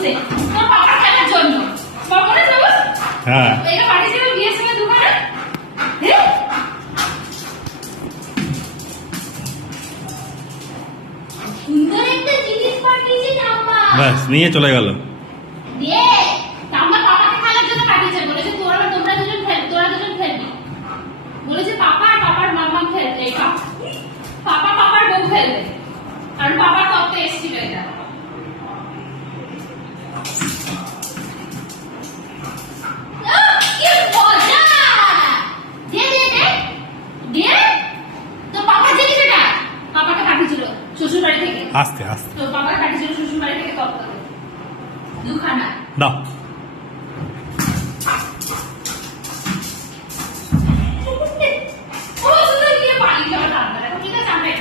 বলছে তোর পাপা খেলার জন্য বাবারে যাবো। হ্যাঁ এটা পাঠিয়েছিল বিএসএম এর দোকানে। সুন্দর একটা জিনিস পাঠিয়েছে ঠাম্মা। ব্যাস নিয়ে চলে গেল। দিয়ে ঠাম্মা পাপাকে খেলার জন্য পাঠিয়েছে, বলেছে তোমরা দুজন খেলবি। বলেছে পাপা আর পাপার মাম্মা খেলবে, পাপা পাপার বউ খেলবে, কারণ পাপার তত্ত্বে এসেছিল এটা। শ্বশুর বাড়ি থেকে আস্তে আস্তে তো বাবার কাছে শ্বশুর বাড়ি থেকে তত্ত্ব দুখানা দাও।